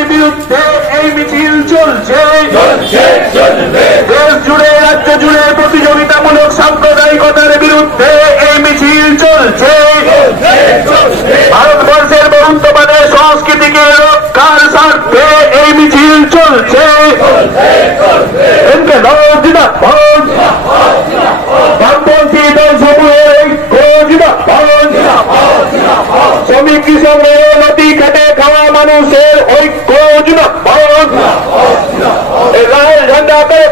দুর্নীতির বিরুদ্ধে এই মিছিল চলছে। দেশ জুড়ে রাজ্য জুড়ে প্রতিযোগিতামূলক সাম্প্রদায়িকতার বিরুদ্ধে এই মিছিল চলছে। ভারতবর্ষের বহুত্ববাদের সংস্কৃতিকে রক্ষার স্বার্থে এই মিছিল চলছে। বামপন্থী দল সমূহের ঐক্য জিন্দাবাদ, শ্রমিক কৃষক মেহনতি খেটে খাওয়া মানুষের ঐক্য জিন্দাবাদ, লাল ঝান্ডা করে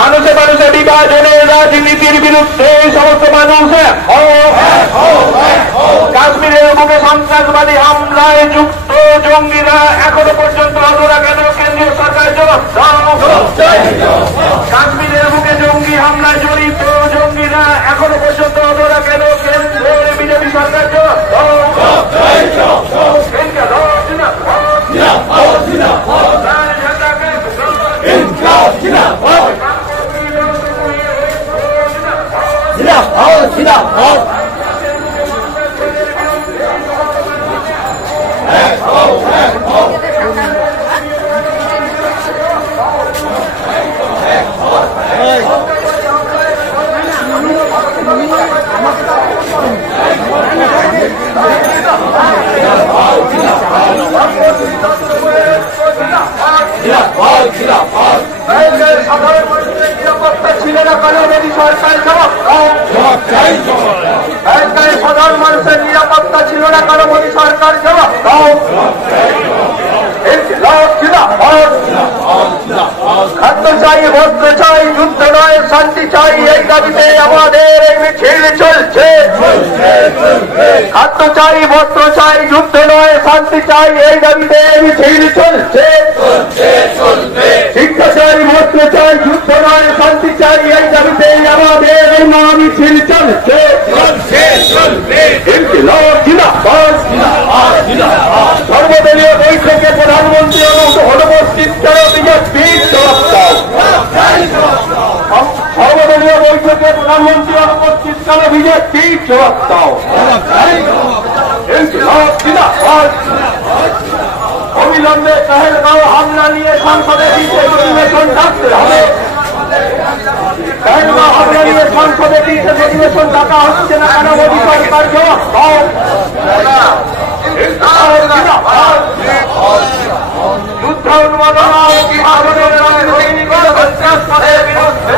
মানুষে মানুষে বিভাজনের রাজনীতির বিরুদ্ধে সমস্ত মানুষ কাশ্মীরের বুকে সন্ত্রাসবাদী হামলায় যুক্ত জঙ্গিরা এখনো পর্যন্ত অধরা কেন? কেন্দ্রীয় সরকার জবাব দাও। কাশ্মীরের বুকে জঙ্গি হামলায় জড়িত জঙ্গিরা এখনো পর্যন্ত অধরা কেন? কেন্দ্রের বিজেপি সরকার জবাব দাও। নিরাপত্তা ছিল না কেন? মোদী সরকার জবাব দাও। সাধারণ মানুষের নিরাপত্তা ছিল না কেন? মোদী সরকার জবাব দাও। খাদ্য চাই, বস্ত্র চাই, যুদ্ধ নয় শান্তি চাই, এই দাবিতে আমাদের এই মিছিল চলছে। খাদ্য চাই, বস্ত্র চাই, যুদ্ধ নয় শান্তি চাই, এই দাবিতে মিছিল চলছে। শিক্ষা চাই, বস্ত্র চাই, যুদ্ধ নয় শান্তি চাই, এই দাবিতে আমাদের এই মিছিল চলছে। সর্বদলীয় বৈঠকে প্রধানমন্ত্রী অনুপস্থিত কেন? বিজেপি জবাব দাও। সর্বদলীয় বৈঠকে প্রধানমন্ত্রী অনুপস্থিত কেন? বিজেপি জবাব দাও। অবিলম্বে পেহেলগাঁও হামলা নিয়ে সংসদে বিশেষ অধিবেশন ডাকতে হবে। পেহেলগাঁও হামলা নিয়ে সংসদে বিশেষ অধিবেশন ডাকা হচ্ছে না কেন? মোদী সরকার জবাব দাও। যুদ্ধ উন্মাদনা ও বিভাজনের রাজনৈতিক সন্ত্রাসবাদের বিরুদ্ধে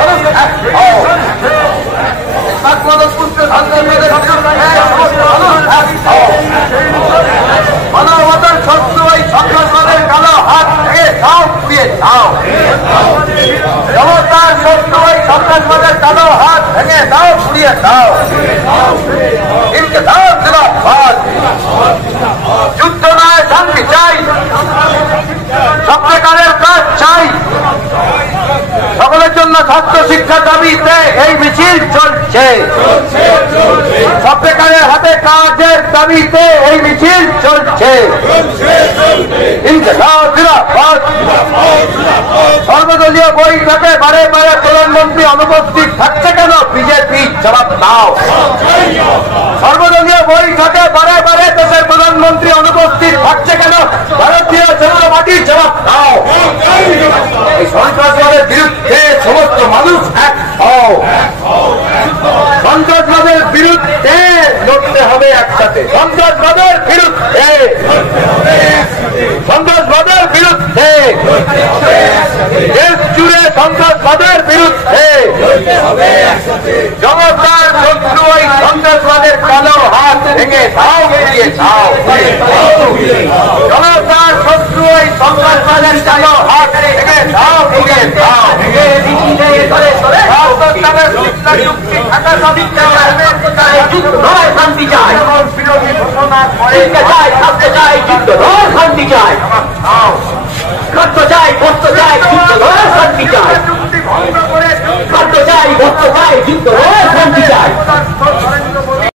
মানবতার শত্রু এই সন্ত্রাসবাদের কালো হাত থেকে দাও, পুড়িয়ে দাও। জনতার শত্রু এই সন্ত্রাসবাদের কালো হাত ভেঙে দাও, পুড়িয়ে দাও। যুদ্ধ নয় শান্তি চাই, সব প্রকারের কাজ চাই, সকলের জন্য ছাত্র শিক্ষা দাবিতে এই মিছিল চলছে। সব প্রকারের হাতে কাজের দাবিতে এই মিছিল চলছে। সর্বদলীয় বৈঠকে বারে বারে প্রধানমন্ত্রী অনুপস্থিত থাকছে কেন? বিজেপি জবাব দাও। সর্বদলীয় বৈঠকে বারে বারে দেশের প্রধানমন্ত্রী অনুপস্থিত থাকছে কেন? ভারতীয় জনতা পার্টির জবাব দাও। এই সন্ত্রাসবাদের বিরুদ্ধে সমস্ত মানুষ এক হও। সন্ত্রাসবাদের বিরুদ্ধে লড়তে হবে একসাথে। সন্ত্রাসবাদের বিরুদ্ধে, সন্ত্রাসবাদের বিরুদ্ধে, দেশ জুড়ে সন্ত্রাসবাদের বিরুদ্ধে। জনতার শত্রু ওই সন্ত্রাসবাদের কালো হাত ভেঙে দাও, ঘুরিয়ে দাও। জনতার শত্রু ওই সন্ত্রাসবাদের কালো হাত ভেঙে দাও, ঘুরিয়ে দাও। চুক্তি থাকা যুদ্ধ নয় শান্তি চাই, বিরোধী ঘোষণা করে চাই, থাকতে চাই, যুদ্ধ নয় শান্তি চাই। খাদ্য চাই, বস্ত্র চাই, যুদ্ধ নয় শান্তি চাই। চুক্তি ভঙ্গ করে খাদ্য চাই, বস্ত্র চাই, যুদ্ধ